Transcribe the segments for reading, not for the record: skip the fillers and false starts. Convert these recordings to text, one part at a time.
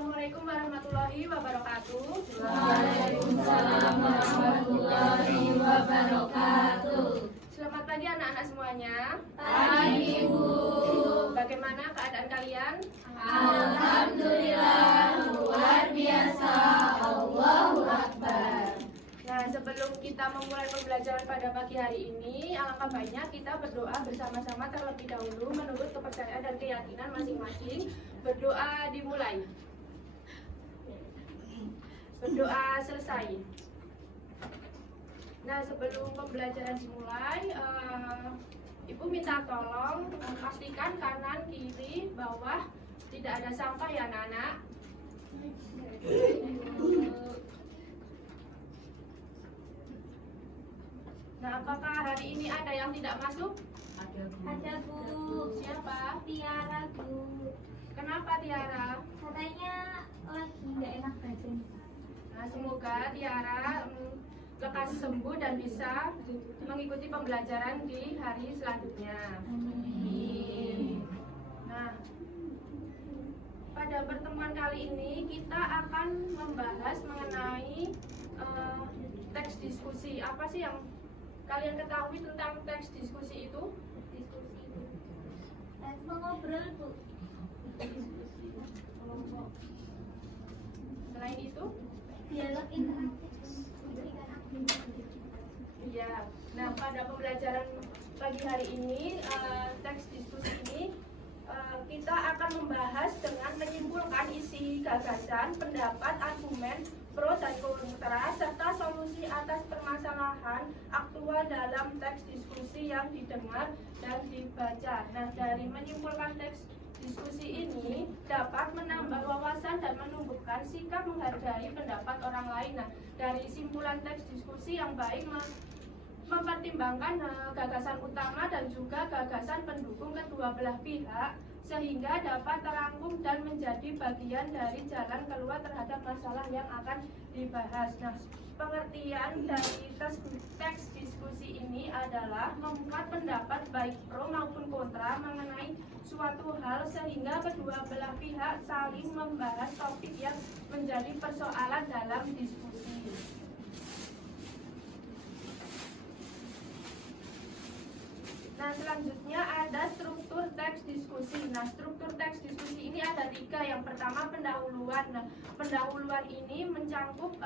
Assalamualaikum warahmatullahi wabarakatuh. Waalaikumsalam warahmatullahi wabarakatuh. Selamat pagi anak-anak semuanya. Pagi Bu. Bagaimana keadaan kalian? Alhamdulillah luar biasa. Allahu Akbar. Nah, sebelum kita memulai pembelajaran pada pagi hari ini, alangkah baiknya kita berdoa bersama-sama terlebih dahulu menurut kepercayaan dan keyakinan masing-masing. Berdoa dimulai. Berdoa selesai. Nah, sebelum pembelajaran dimulai, Ibu minta tolong pastikan kanan, kiri, bawah tidak ada sampah ya anak-anak. Nah, apakah hari ini ada yang tidak masuk? Ada Bu. Siapa? Tiara Bu. Kenapa Tiara? Katanya lagi nggak enak badan. Nah, semoga Tiara lekas sembuh dan bisa mengikuti pembelajaran di hari selanjutnya. Amin. Nah, pada pertemuan kali ini kita akan membahas mengenai teks diskusi. Apa sih yang kalian ketahui tentang teks diskusi itu? Diskusi Bu. Mengobrol Bu. Selain itu? Dialog interaktif. Memberikan aktivitas. Iya. Nah, pada pembelajaran pagi hari ini, teks diskusi ini kita akan membahas dengan menyimpulkan isi gagasan, pendapat, argumen, pro dan kontra, serta solusi atas permasalahan aktual dalam teks diskusi yang didengar dan dibaca. Nah, dari menyimpulkan teks diskusi ini dapat menambah wawasan dan menumbuhkan sikap menghargai pendapat orang lain. Nah, dari simpulan teks diskusi yang baik mempertimbangkan gagasan utama dan juga gagasan pendukung kedua belah pihak sehingga dapat terangkum dan menjadi bagian dari jalan keluar terhadap masalah yang akan dibahas. Nah, pengertian dari teks diskusi ini adalah memuat pendapat baik pro maupun kontra mengenai suatu hal sehingga kedua belah pihak saling membahas topik yang menjadi persoalan dalam diskusi. Nah, selanjutnya ada struktur teks diskusi. Nah, struktur teks diskusi ini ada 3. Yang pertama pendahuluan. Nah, pendahuluan ini mencakup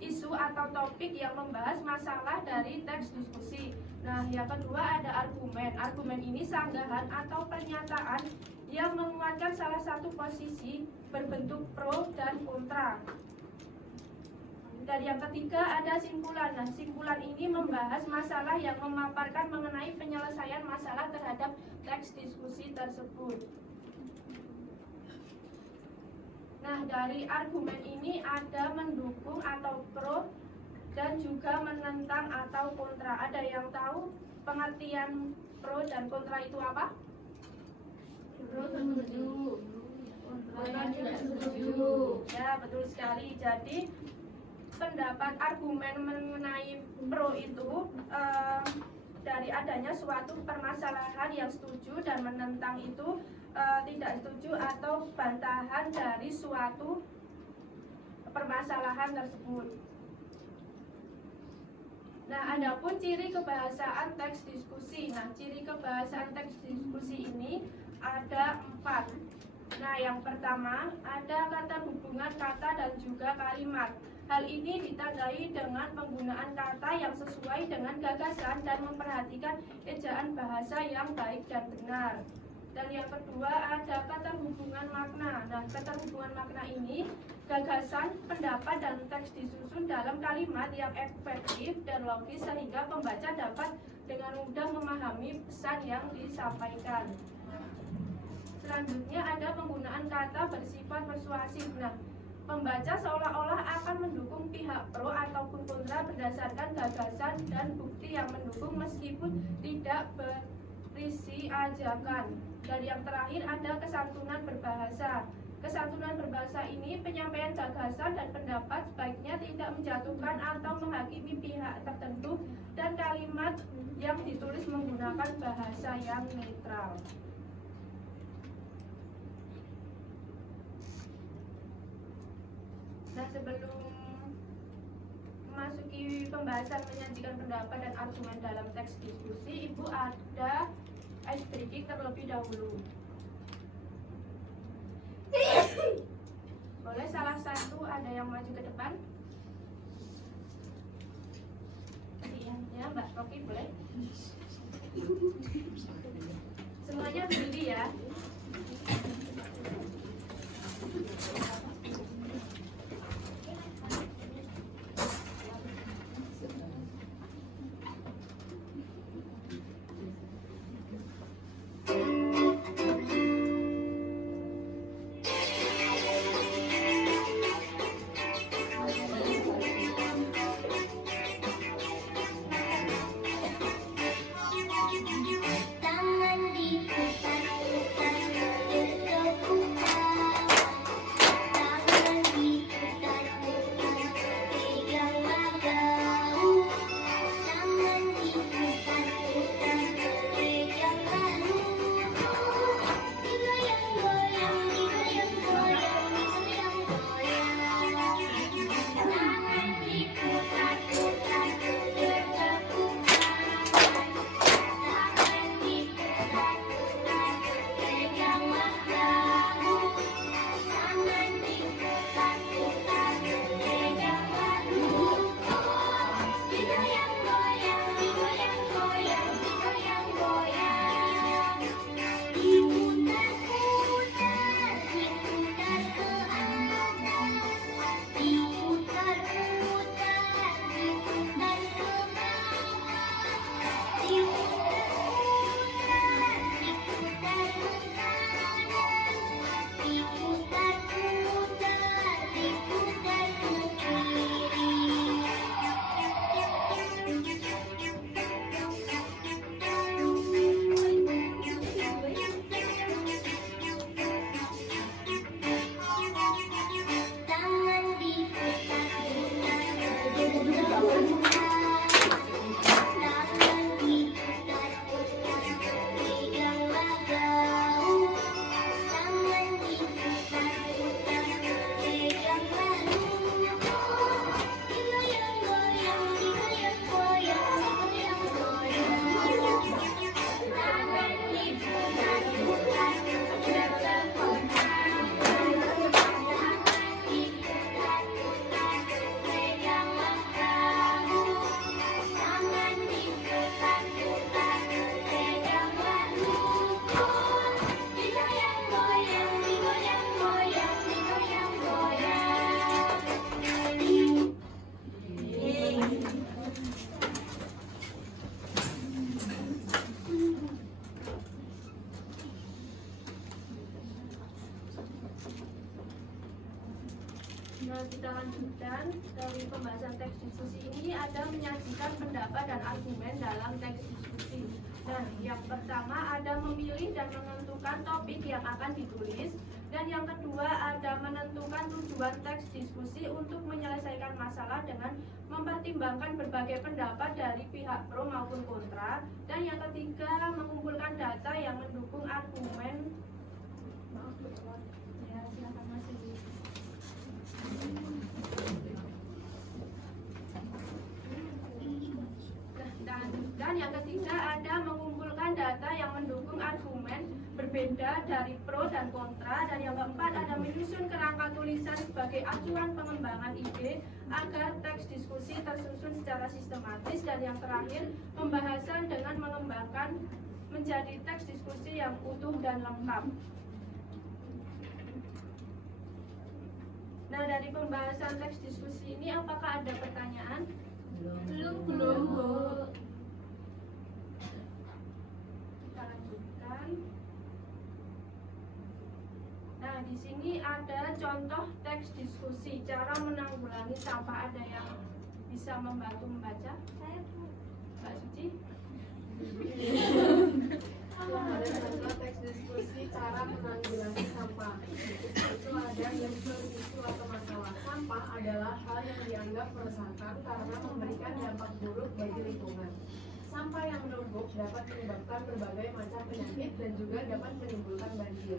isu atau topik yang membahas masalah dari teks diskusi. Nah, yang kedua ada argumen. Argumen ini sanggahan atau pernyataan yang menguatkan salah satu posisi berbentuk pro dan kontra. Dan yang ketiga ada simpulan. Nah, simpulan ini membahas masalah yang memaparkan mengenai penyelesaian masalah terhadap teks diskusi tersebut. Nah, dari argumen ini ada mendukung atau pro dan juga menentang atau kontra. Ada yang tahu pengertian pro dan kontra itu apa? Pro setuju. Kontra tidak setuju. Ya, betul sekali. Jadi pendapat argumen mengenai pro itu dari adanya suatu permasalahan yang setuju dan menentang itu tidak setuju atau bantahan dari suatu permasalahan tersebut. Nah, adapun ciri kebahasaan teks diskusi. Nah, ciri kebahasaan teks diskusi ini ada 4. Nah, yang pertama ada keterhubungan kata dan juga kalimat. Hal ini ditandai dengan penggunaan kata yang sesuai dengan gagasan dan memperhatikan ejaan bahasa yang baik dan benar. Dan yang kedua ada keterhubungan makna. Nah, keterhubungan makna ini gagasan, pendapat, dan teks disusun dalam kalimat yang efektif dan logis sehingga pembaca dapat dengan mudah memahami pesan yang disampaikan. Selanjutnya ada penggunaan kata bersifat persuasif. Nah, pembaca seolah-olah akan mendukung pihak pro ataupun kontra berdasarkan gagasan dan bukti yang mendukung meskipun tidak berisi ajakan. Dan yang terakhir ada kesantunan berbahasa. Kesantunan berbahasa ini penyampaian gagasan dan pendapat sebaiknya tidak menjatuhkan atau menghakimi pihak tertentu dan kalimat yang ditulis menggunakan bahasa yang netral. Nah, sebelum memasuki pembahasan menyajikan pendapat dan argumen dalam teks diskusi, Ibu ada ice breaking terlebih dahulu. Boleh salah satu ada yang maju ke depan? Ya, Mbak Rocky boleh. Semuanya berdiri ya. Tangan diputar-putar berkeputar, tangan diputar-putar pegang bahu, tangan diputar-putar pegang bahu, digoyang-goyang, digoyang-goyang, digoyang-goyang, tangan diputar-putar berkeputar. Tangan diputar-putar bergetar, tangan diputar-putar pegang bahu, tangan diputar-putar pegang bahu, digoyang-goyang, digoyang-goyang, digoyang-goyang, tangan diputar-putar bergetar. Nah, kita lanjutkan dari pembahasan teks diskusi ini ada menyajikan pendapat dan argumen dalam teks diskusi. Nah, yang pertama ada memilih dan menentukan topik yang akan ditulis, dan yang kedua ada menentukan tujuan teks diskusi untuk menyelesaikan masalah dengan mempertimbangkan berbagai pendapat dari pihak pro maupun kontra, dan yang ketiga mengumpulkan data yang mendukung argumen. Ya, silakan Mas Ibu. Dan yang ketiga ada mengumpulkan data yang mendukung argumen berbeda dari pro dan kontra, dan yang keempat ada menyusun kerangka tulisan sebagai acuan pengembangan ide agar teks diskusi tersusun secara sistematis, dan yang terakhir pembahasan dengan mengembangkan menjadi teks diskusi yang utuh dan lengkap. Nah, dari pembahasan teks diskusi ini apakah ada pertanyaan? Belum, Bu. Kita lanjutkan. Nah, di sini ada contoh teks diskusi, cara menanggulangi sampah. Ada yang bisa membantu membaca? Saya Mbak Suci? Ada contoh teks diskusi cara menanggulangi sampah. Itu ada isu atau masalah sampah adalah hal yang dianggap meresahkan karena memberikan dampak buruk bagi lingkungan. Sampah yang menumpuk dapat menyebabkan berbagai macam penyakit dan juga dapat menimbulkan banjir.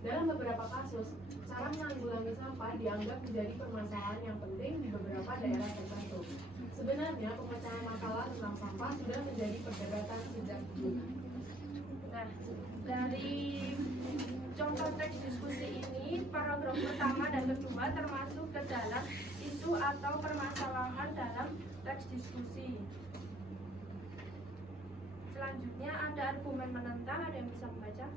Dalam beberapa kasus, cara cara menanggulangi sampah dianggap menjadi permasalahan yang penting di beberapa daerah tertentu. Sebenarnya pemecahan masalah tentang sampah sudah menjadi perdebatan sejak dulu. Nah, dari contoh teks diskusi ini, paragraf pertama dan kedua termasuk ke dalam isu atau permasalahan dalam teks diskusi. Selanjutnya ada argumen menentang, ada yang bisa membaca?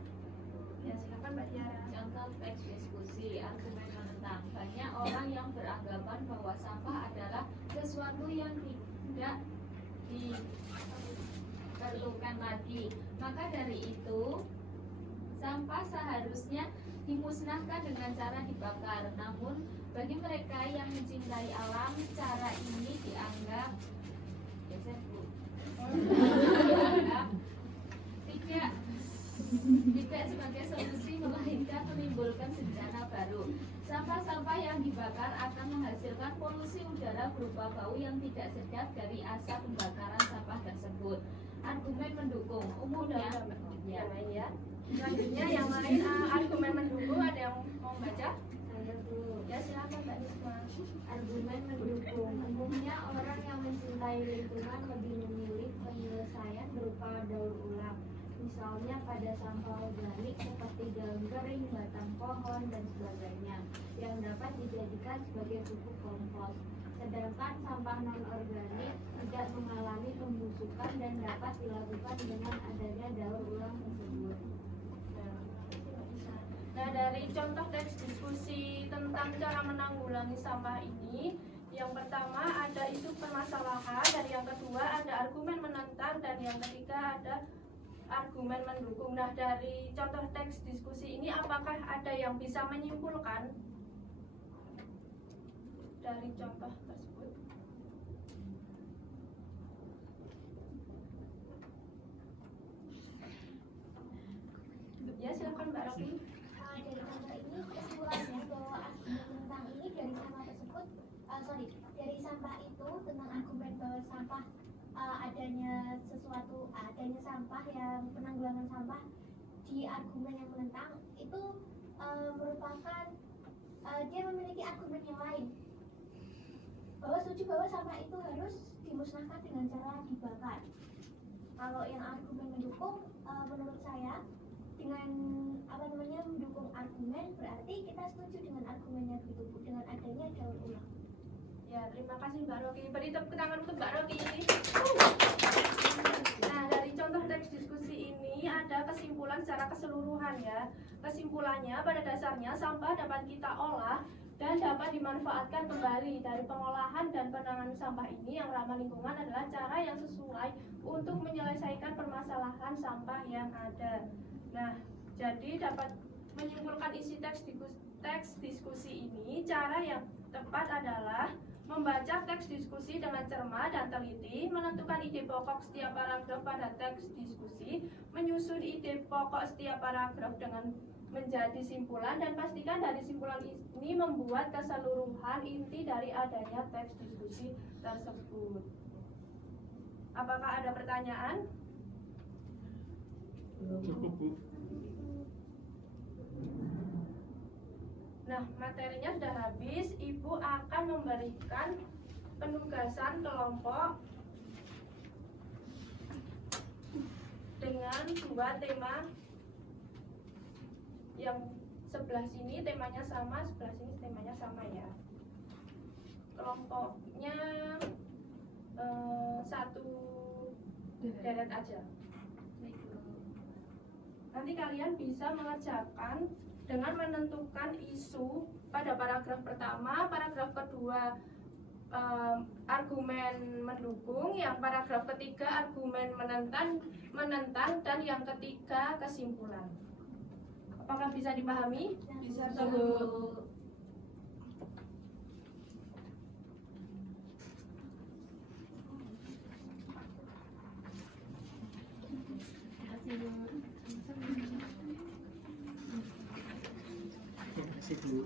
Ya, silakan Mbak Tiara. Contoh teks diskusi, argumen menentang. Banyak orang yang beranggapan bahwa sampah adalah sesuatu yang tidak diperlukan lagi. Maka dari itu, sampah seharusnya dimusnahkan dengan cara dibakar. Namun, bagi mereka yang mencintai alam, cara ini dianggap tidak sebagai solusi, melainkan menimbulkan bencana baru. Sampah-sampah yang dibakar akan menghasilkan polusi udara berupa bau yang tidak sedap dari asap pembakaran sampah tersebut. Argumen mendukung umumnya Yang lain ya. Selanjutnya yang lain argumen mendukung, ada yang mau baca? Saya dulu. Ya, silakan Mbak Nisma. Argumen mendukung. Umumnya orang yang mencintai lingkungan lebih memilih penyelesaian berupa daur ulang. Misalnya pada sampah organik seperti daun kering, batang pohon, dan sebagainya yang dapat dijadikan sebagai pupuk kompos. Sedangkan sampah non-organik tidak mengalami pembusukan dan dapat dilakukan dengan adanya daur ulang tersebut. Nah, dari contoh teks diskusi tentang cara menanggulangi sampah ini, yang pertama ada isu permasalahan, dan yang kedua ada argumen menentang, dan yang ketiga ada argumen mendukung. Nah, dari contoh teks diskusi ini apakah ada yang bisa menyimpulkan dari contoh tersebut? Ya, silakan Mbak Rofi. Dari contoh ini kesimpulannya bahwa argumen tentang ini dari sampah tersebut, dari sampah itu tentang argumen bahwa sampah adanya sampah yang penanggulangan sampah di argumen yang menentang itu merupakan dia memiliki argumen yang lain bahwa setuju bahwa sampah itu harus dimusnahkan dengan cara dibakar. Kalau yang argumen mendukung, menurut saya dengan mendukung argumen berarti kita setuju dengan argumennya begitu, dengan adanya daur ulang. Ya, terima kasih Mbak Roki. Beri tepuk tangan untuk Mbak Roki. Nah, dari contoh teks diskusi ini ada kesimpulan secara keseluruhan ya. Kesimpulannya pada dasarnya sampah dapat kita olah dan dapat dimanfaatkan kembali. Dari pengolahan dan penanganan sampah ini yang ramah lingkungan adalah cara yang sesuai untuk menyelesaikan permasalahan sampah yang ada. Nah, jadi dapat menyimpulkan isi teks diskusi ini, cara yang tepat adalah membaca teks diskusi dengan cermat dan teliti, menentukan ide pokok setiap paragraf pada teks diskusi, menyusun ide pokok setiap paragraf dengan menjadi simpulan, dan pastikan dari simpulan ini membuat keseluruhan inti dari adanya teks diskusi tersebut. Apakah ada pertanyaan? Cukup, Bu. Nah, materinya sudah habis. Ibu akan memberikan penugasan kelompok dengan dua tema. Yang sebelah sini temanya sama, sebelah sini temanya sama ya. Kelompoknya satu deret aja. Nanti kalian bisa mengerjakan dengan menentukan isu pada paragraf pertama, paragraf kedua argumen mendukung, yang paragraf ketiga argumen menentang, dan yang ketiga kesimpulan. Apakah bisa dipahami? Bisa, Bu. Masih, Bu.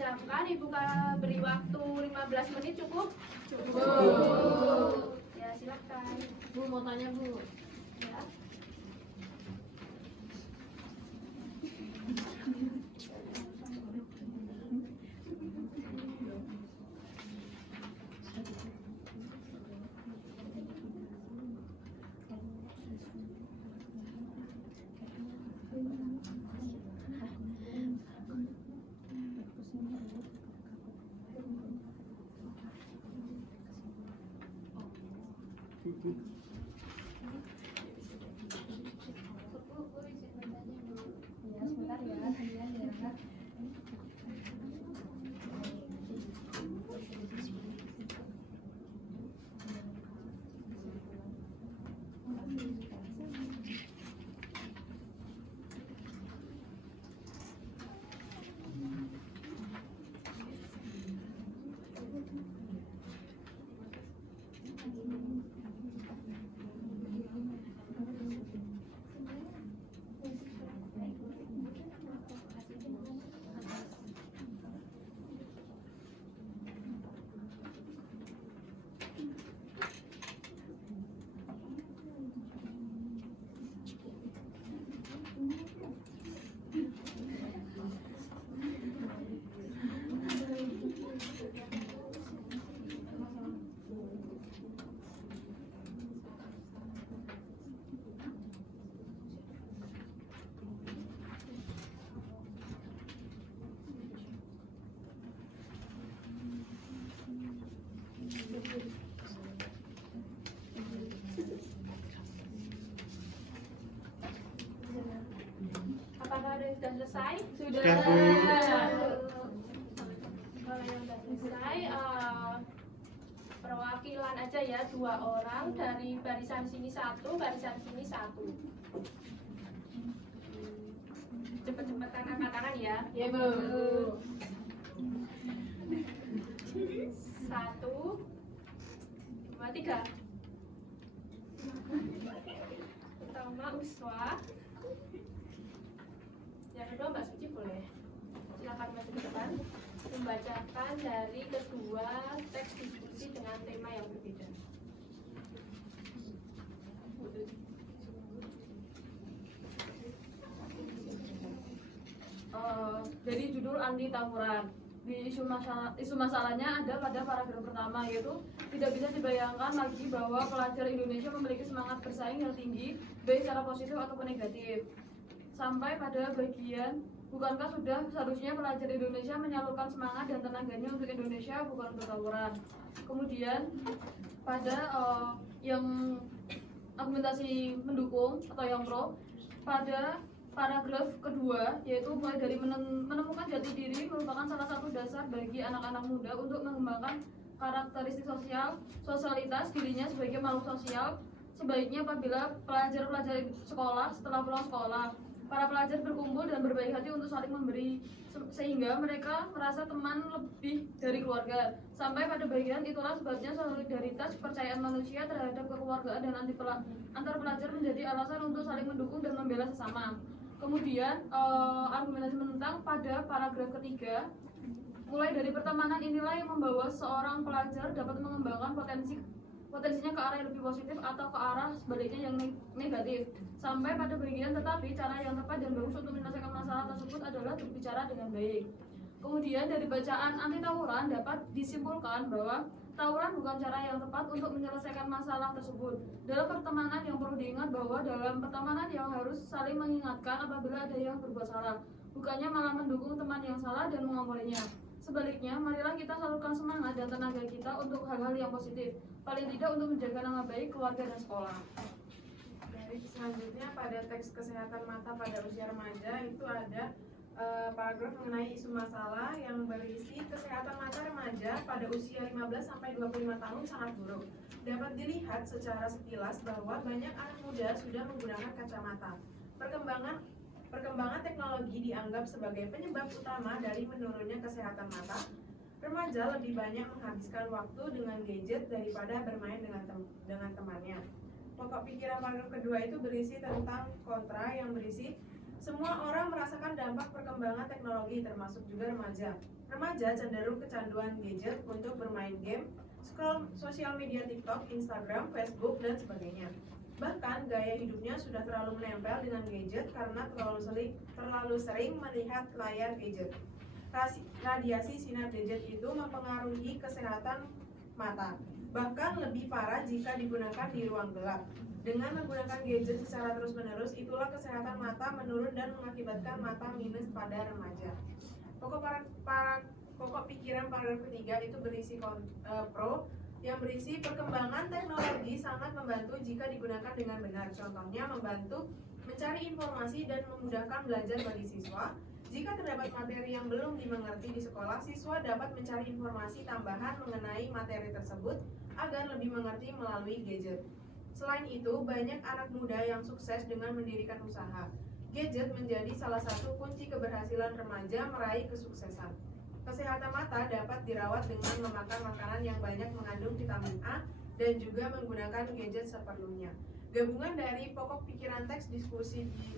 membacakan. Ibu beri waktu 15 menit cukup? Cukup. Ya, silakan. Bu, mau tanya Bu. Ya. Ya, sebentar ya, kalian ya. Apakah ada yang sudah selesai? Sudah. Kalau yang sudah selesai, perwakilan aja ya, 2 orang dari barisan sini 1, barisan sini 1. Cepet-cepetan angkat tangan ya. Ya Bu. 1, 2, 3. Pertama Uswa. Yang kedua Mbak Suci boleh. Silakan maju ke depan. Membacakan dari kedua teks diskusi dengan tema yang berbeda. Dari judul anti tawuran. Di isu masalahnya ada pada paragraf pertama, yaitu tidak bisa dibayangkan lagi bahwa pelajar Indonesia memiliki semangat bersaing yang tinggi baik secara positif ataupun negatif. Sampai pada bagian, bukankah sudah seharusnya pelajar Indonesia menyalurkan semangat dan tenaganya untuk Indonesia, bukan untuk tawuran. Kemudian pada yang argumentasi mendukung atau yang pro, pada paragraf kedua, yaitu mulai dari menemukan jati diri merupakan salah satu dasar bagi anak-anak muda untuk mengembangkan karakteristik sosialitas dirinya sebagai makhluk sosial. Sebaiknya apabila pelajar-pelajar sekolah setelah pulang sekolah, para pelajar berkumpul dan berbaik hati untuk saling memberi, sehingga mereka merasa teman lebih dari keluarga. Sampai pada bagian itulah sebabnya solidaritas kepercayaan manusia terhadap kekeluargaan dan antar pelajar menjadi alasan untuk saling mendukung dan membela sesama. Kemudian argumentasi menentang pada paragraf ketiga, mulai dari pertemanan inilah yang membawa seorang pelajar dapat mengembangkan potensinya ke arah yang lebih positif atau ke arah sebaliknya yang negatif. Sampai pada bagian tetapi cara yang tepat dan bagus untuk menyelesaikan masalah tersebut adalah berbicara dengan baik. Kemudian dari bacaan anti tawuran dapat disimpulkan bahwa tawuran bukan cara yang tepat untuk menyelesaikan masalah tersebut. Dalam pertemanan yang perlu diingat bahwa dalam pertemanan yang harus saling mengingatkan apabila ada yang berbuat salah, bukannya malah mendukung teman yang salah dan mengomporinya. Sebaliknya, marilah kita salurkan semangat dan tenaga kita untuk hal-hal yang positif, paling tidak untuk menjaga nama baik keluarga dan sekolah. Dari selanjutnya pada teks kesehatan mata pada usia remaja itu ada paragraf mengenai isu masalah yang berisi kesehatan mata remaja pada usia 15 sampai 25 tahun sangat buruk. Dapat dilihat secara sekilas bahwa banyak anak muda sudah menggunakan kacamata. Perkembangan teknologi dianggap sebagai penyebab utama dari menurunnya kesehatan mata. Remaja lebih banyak menghabiskan waktu dengan gadget daripada bermain dengan temannya. Pokok pikiran paragraf kedua itu berisi tentang kontra yang berisi semua orang merasakan dampak perkembangan teknologi termasuk juga remaja. Remaja cenderung kecanduan gadget untuk bermain game, scroll sosial media TikTok, Instagram, Facebook, dan sebagainya. Bahkan gaya hidupnya sudah terlalu menempel dengan gadget karena terlalu sering melihat layar gadget. Radiasi sinar gadget itu mempengaruhi kesehatan mata. Bahkan lebih parah jika digunakan di ruang gelap. Dengan menggunakan gadget secara terus-menerus, itulah kesehatan mata menurun dan mengakibatkan mata minus pada remaja. Pokok pikiran paragraf ketiga itu berisi pro yang berisi perkembangan teknologi sangat membantu jika digunakan dengan benar. Contohnya membantu mencari informasi dan memudahkan belajar bagi siswa. Jika terdapat materi yang belum dimengerti di sekolah, siswa dapat mencari informasi tambahan mengenai materi tersebut agar lebih mengerti melalui gadget. Selain itu, banyak anak muda yang sukses dengan mendirikan usaha. Gadget menjadi salah satu kunci keberhasilan remaja meraih kesuksesan. Kesehatan mata dapat dirawat dengan memakan makanan yang banyak mengandung vitamin A dan juga menggunakan gadget seperlunya. Gabungan dari pokok pikiran teks diskusi di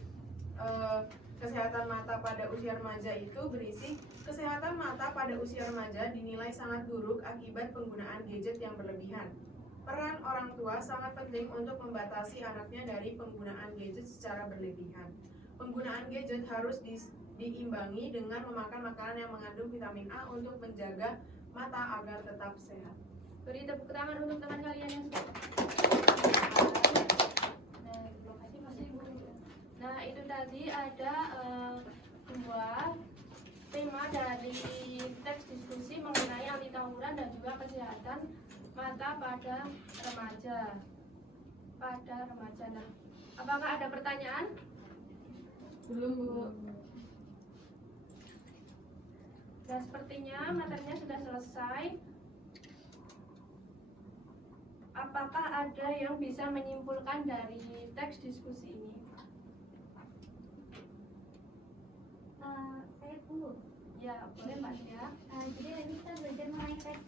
kesehatan mata pada usia remaja itu berisi kesehatan mata pada usia remaja dinilai sangat buruk akibat penggunaan gadget yang berlebihan. Peran orang tua sangat penting untuk membatasi anaknya dari penggunaan gadget secara berlebihan. Penggunaan gadget harus diimbangi dengan memakan makanan yang mengandung vitamin A untuk menjaga mata agar tetap sehat. Beri tepuk tangan untuk teman kalian yang sudah. Nah, terima kasih Mas Ibu. Nah, itu tadi ada dua tema dari teks diskusi mengenai anti tawuran dan juga kesehatan mata pada remaja. Nah, apakah ada pertanyaan? Belum, Bu. Dan sepertinya materinya sudah selesai. Apakah ada yang bisa menyimpulkan dari teks diskusi ini? Saya Bu. Ya, boleh Mbak Tia. Jadi tadi kita belajar mengenai teks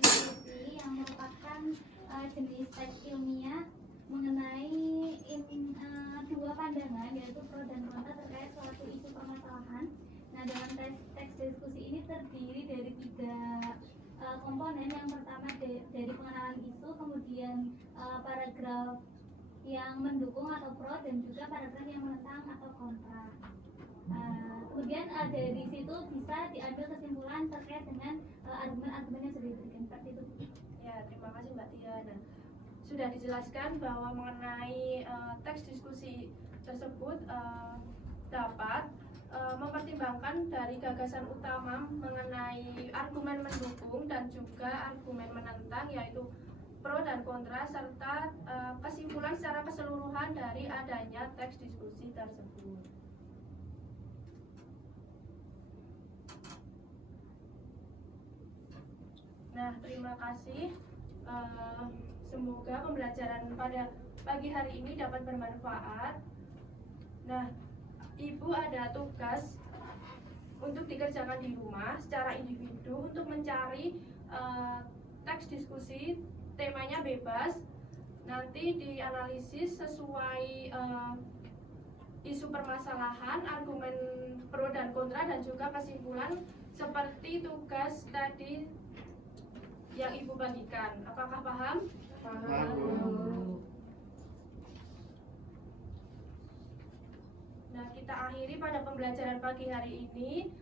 diskusi yang merupakan jenis teks ilmiah mengenai dua pandangan, yaitu pro dan kontra terkait suatu isu permasalahan. Nah, dalam teks diskusi ini terdiri dari tiga komponen. Yang pertama dari pengenalan isu, kemudian paragraf yang mendukung atau pro, dan juga paragraf yang menentang atau kontra. Kemudian dari situ bisa diambil kesimpulan terkait dengan argumen-argumen yang sudah diberikan. Seperti itu. Ya, terima kasih Mbak Tia. Nah, sudah dijelaskan bahwa mengenai teks diskusi tersebut dapat mempertimbangkan dari gagasan utama mengenai argumen mendukung dan juga argumen menentang, yaitu pro dan kontra, serta kesimpulan secara keseluruhan dari adanya teks diskusi tersebut. Nah, terima kasih. Semoga pembelajaran pada pagi hari ini dapat bermanfaat. Nah, Ibu ada tugas untuk dikerjakan di rumah secara individu untuk mencari teks diskusi, temanya bebas. Nanti dianalisis sesuai isu permasalahan, argumen pro dan kontra, dan juga kesimpulan seperti tugas tadi yang Ibu bagikan. Apakah paham? Paham. Nah, kita akhiri pada pembelajaran pagi hari ini.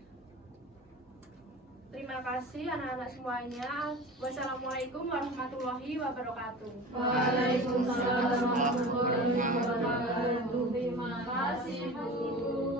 Terima kasih anak-anak semuanya. Wassalamualaikum warahmatullahi wabarakatuh. Waalaikumsalam warahmatullahi wabarakatuh. Terima kasih, Bu.